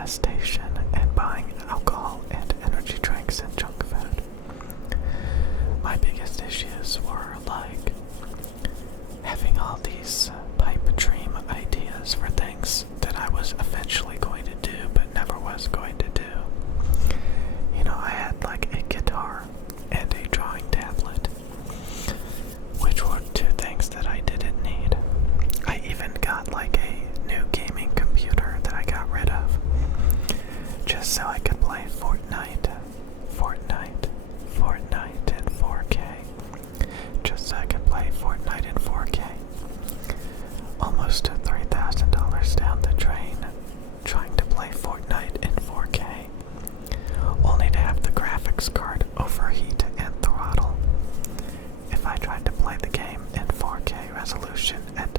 gas station and buying alcohol and energy drinks and junk food. My biggest issues were like having all these pipe dream ideas for things that I was eventually going to do but never was going to do. You know, I had like a guitar and a drawing tablet, which were two things that I didn't need. I even got like a new gaming computer that I got rid of, just so I could play Fortnite in 4K. Just so I could play Fortnite in 4K. Almost $3,000 down the drain trying to play Fortnite in 4K, only to have the graphics card overheat and throttle if I tried to play the game in 4K resolution at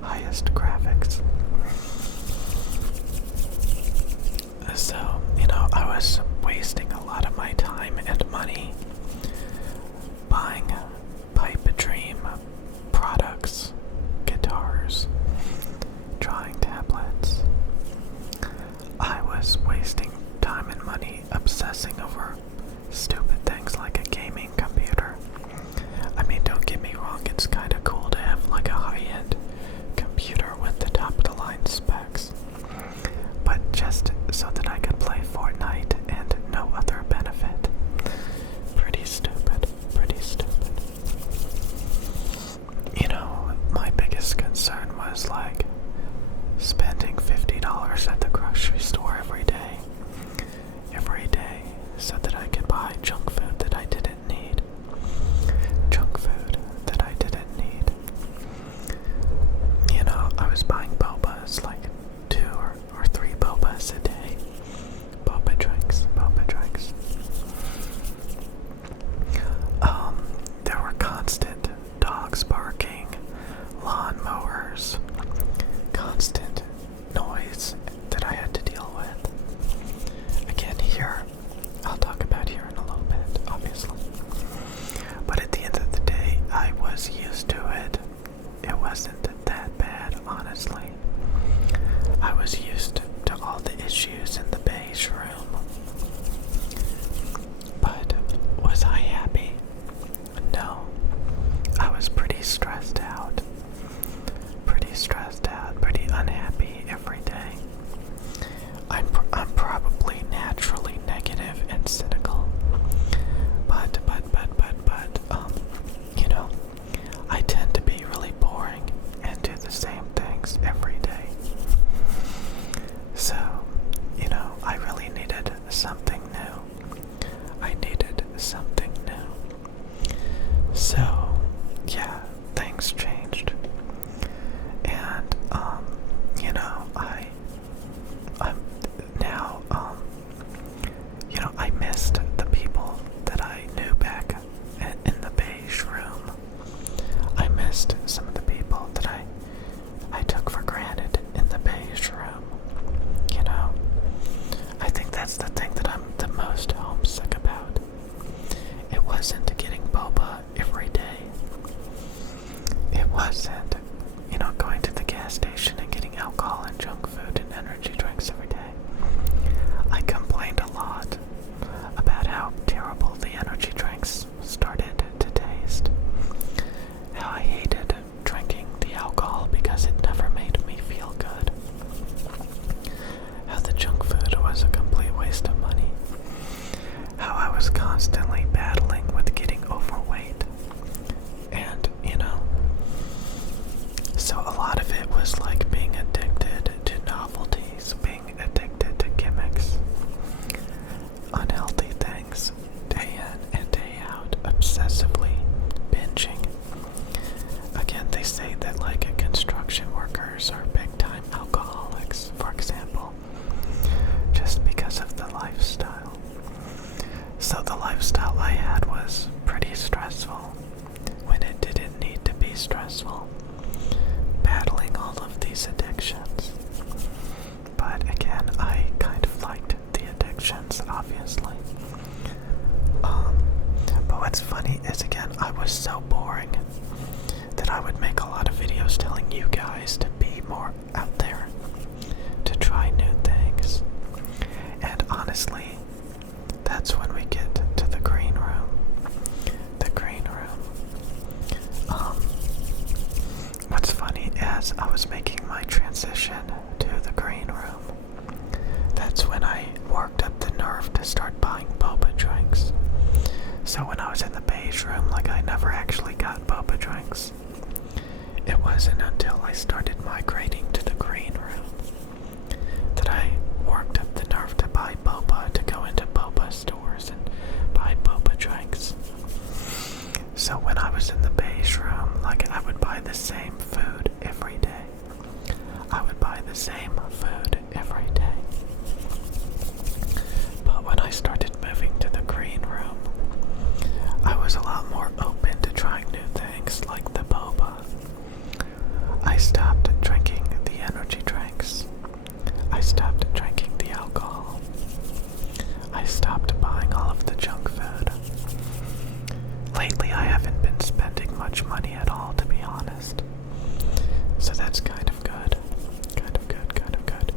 highest graphics. So, you know, I was wasting a lot of my time and money buying pipe dream products, guitars, drawing tablets. I was wasting time and money obsessing over stupid things like a gaming computer. I mean, don't get me wrong, it's kind of cool to have like a high-end computer with the top-of-the-line specs, but just so that I could play Fortnite and no other benefit. Pretty stupid, pretty stupid. You know, my biggest concern was like spending $50 at the grocery store every day, so that I could buy junk food that I didn't need. You know, I was buying bobas, like 2 or 3 bobas a day. Boba drinks. There were constant dogs barking, lawnmowers, constant noise that I had to deal with. Again, here, I'll talk about here in a little bit, obviously. But at the end of the day, I was used to it. It wasn't that bad, honestly. I was used to all the issues in the beige room. But was I happy? No. I was pretty stressed out, pretty unhappy every day. I'm probably naturally negative and cynical, but you know, I tend to be really boring and do the same things every day. So, you know, I really needed something new. So, yeah, things changed. And, you know, I'm now, you know, I missed the people that I knew back in the beige room. I missed some of the people that I took for granted in the beige room. You know, I think that's the thing that I'm the most homesick about. It wasn't getting boba every day. It wasn't, you know, going to the gas station and getting alcohol and junk food and energy drinks every day. I complained a lot about how terrible the energy drinks started to taste. How I hated drinking the alcohol because it never made me feel good. How the junk food was a complete waste of honestly, that's when we get to the green room. The green room. What's funny is I was making my transition to the green room. That's when I worked up the nerve to start buying boba drinks. So when I was in the beige room, like, I never actually got boba drinks. It wasn't until I started migrating to the green room that I worked up the nerve to buy boba, to go into boba stores and buy boba drinks. So when I was in the beige room, like, I would buy the same food every day. I would buy the same food every day. But when I started moving to the green room, I was a lot more open to trying new things like the boba. I stopped drinking the energy drinks. I stopped drinking the alcohol. I stopped buying all of the junk food. Lately, I haven't been spending much money at all, to be honest. So that's kind of good. Kind of good, kind of good.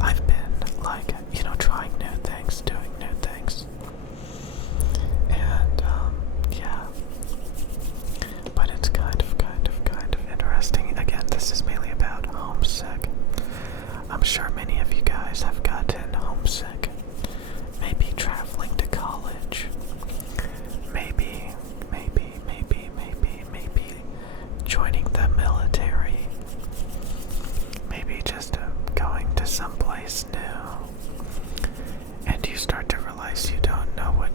I've been, like, trying new things, doing new things. And, yeah. But it's kind of interesting. Again, this is mainly about homesick. I'm sure many of you guys have gotten homesick. Maybe traveling to college. Maybe joining the military. Maybe just going to someplace new. And you start to realize you don't know what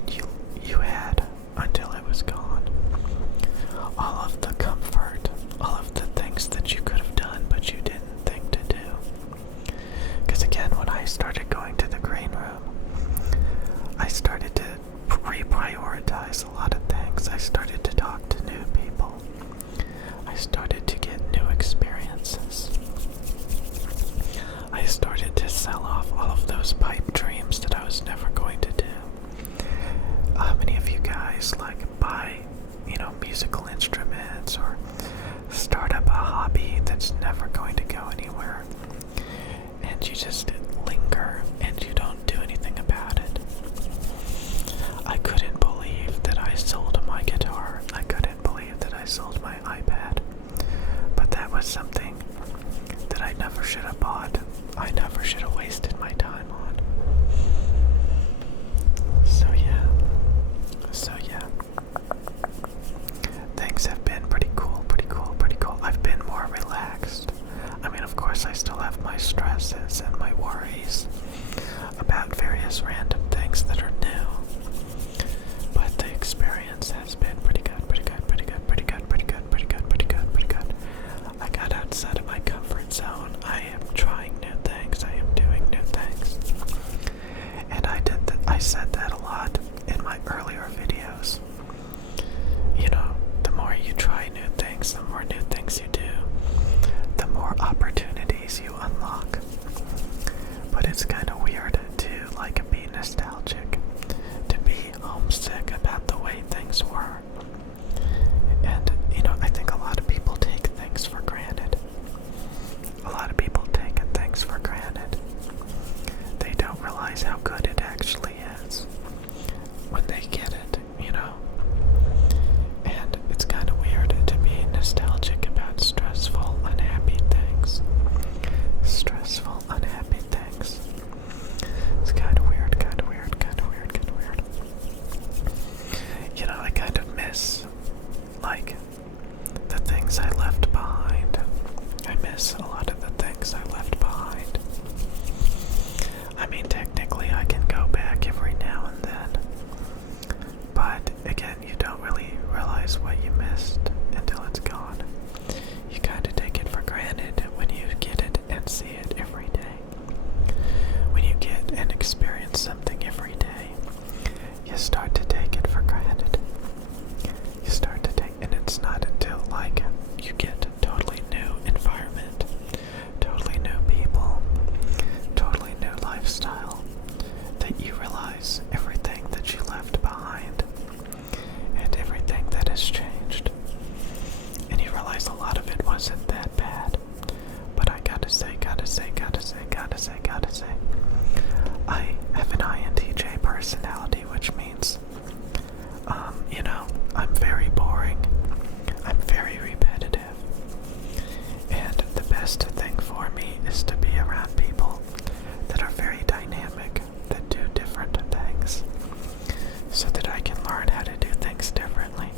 you had until it was gone. All of the comfort, all of the things that you could have done but you didn't think to do. Because again, when I started going to the green room, I started to reprioritize a lot of things. I started to talk to new people. I started to get new experiences. I started to sell off all of those pipe dreams that I was never going to do. How many of you guys buy, musical instruments or start up a hobby that's never going to go anywhere, and you just linger and you don't do anything about it? I couldn't believe that I sold my guitar. I couldn't believe that I sold my iPad. But that was something that I never should have bought. I never should have wasted my time on. So yeah. Things have been pretty cool. I've been more relaxed. I mean, of course, I still have my stresses and my worries about various random things that are new. But the experience has been pretty good. I got outside of my comfort zone. I am trying new things. I am doing new things. And I said that a lot in my earlier videos. The more you try new things, the more new things you do, the more opportunities you unlock. But it's kind of weird to be nostalgic, to be homesick about the way things were. And I think a lot of people take things for granted. A lot of people take things for granted. They don't realize how good it actually is when they get it, And it's kind of weird to be nostalgic about stressful, unhappy things. Stressful, unhappy things. It's kind of weird. I kind of miss, the things I left behind. I miss a lot of the things I left behind. I mean, technically I can go back every now and then. But, again, you don't really realize what you missed until it's gone. You kind of take it for granted when you get it and see it every day. When you get and experience something every day, you start to take it for granted. And it's not until, you get a totally new environment, totally new people, totally new lifestyle, that you realize everything that you left behind and everything that has changed. And you realize a lot of it wasn't that bad. an INTJ personality, which means, I'm very boring. I'm very repetitive. And the best thing for me is to be around people that are very dynamic, that do different things, so that I can learn how to do things differently,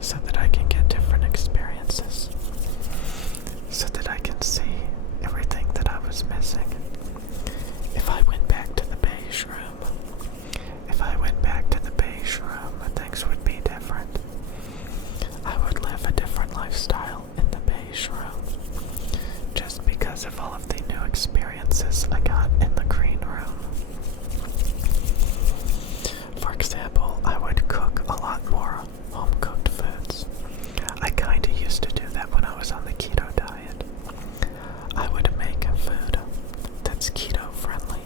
so that I can get different experiences, so that I can see everything that I was missing. If I went back to the beige room, things would be different. I would live a different lifestyle in the beige room, just because of all of the new experiences I got in the green room. For example, I would cook a lot more home-cooked foods. I kinda used to do that when I was on the keto diet. I would make food that's keto-friendly.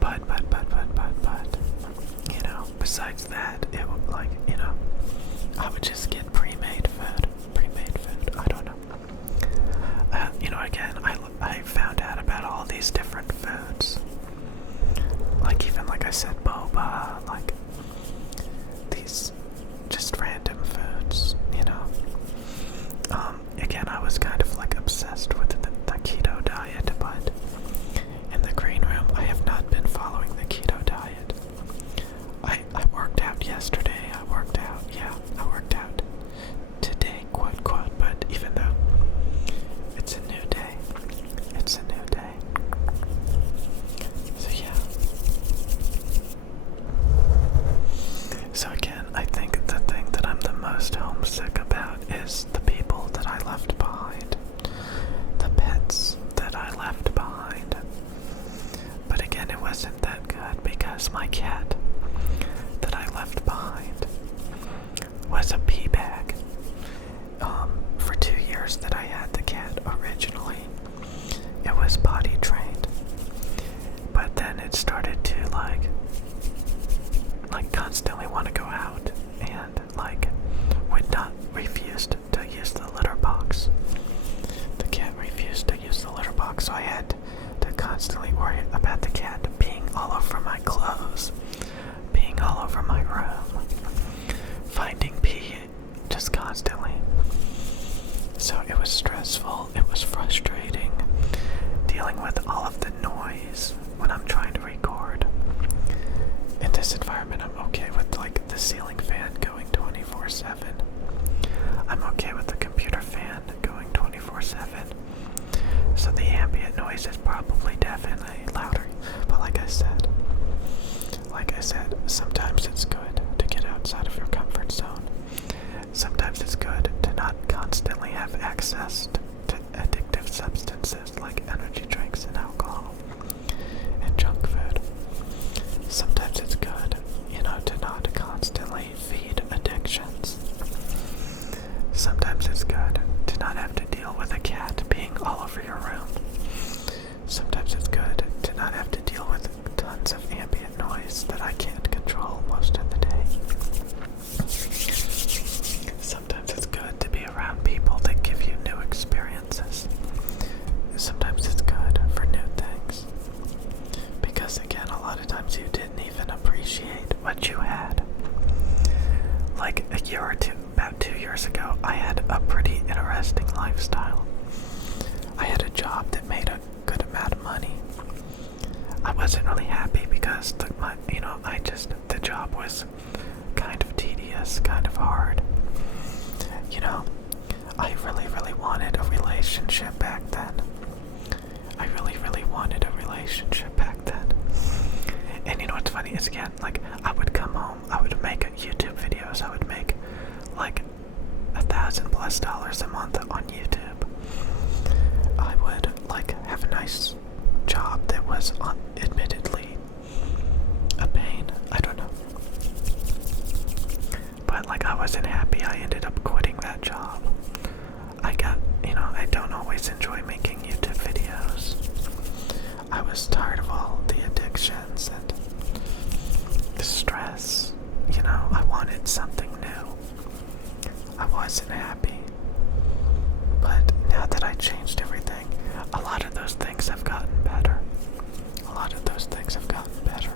But, besides that, it would, I would just get pre-made food. I don't know. Again, I found out about all these different foods. Even like I said, boba, these just random foods, Again, I was kind of obsessed with the keto diet, but in the green room, I have not been following the keto diet. I worked out yesterday, I worked out today, quote, but even though it's a new day. So yeah. So again, I think the thing that I'm the most homesick about is the people that I left behind. The pets that I left behind. But again, it wasn't that good because my cat that I left behind was a pee bag. For 2 years that I had the cat originally, it was potty trained. But then it started to constantly want to go out and would not refused to use the litter box. The cat refused to use the litter box, so I had to constantly worry about the cat peeing all over my clothes, peeing all over my room, finding pee just constantly. So it was stressful, it was frustrating, dealing with all of the noise when I'm trying to record. In this environment, I'm okay with the ceiling fan going 24/7. I'm okay with the computer fan going 24/7. So the ambient noise is probably definitely louder. But like I said, sometimes it's good to get outside of your comfort zone. Sometimes it's good to not constantly have access to addictive substances like energy drinks and alcohol and junk food. Sometimes it's good, to not constantly feed addictions. Sometimes it's good to not have to deal with a cat peeing all over your room. Sometimes it's good to not have to deal with tons of ambient noise that I can't control most of the day. Sometimes it's good to be around people that give you new experiences. Sometimes it's good for new things. Because again, a lot of times you didn't even appreciate what you had. A year or two, about 2 years ago, I had a pretty interesting lifestyle. I had a job that made a good amount of money. I wasn't really happy because the job was kind of tedious, kind of hard. I really, really wanted a relationship back then. And you know what's funny is again, I would come home, I would make YouTube videos, I would make $1,000+ a month on YouTube. I would have a nice job that was admittedly a pain. I don't know. But I wasn't happy. I ended up quitting that job. I don't always enjoy making YouTube videos. I was tired of all the addictions and the stress. I wanted something new. I wasn't happy. But now that I changed everything, a lot of those things have gotten better. A a lot of those things have gotten better.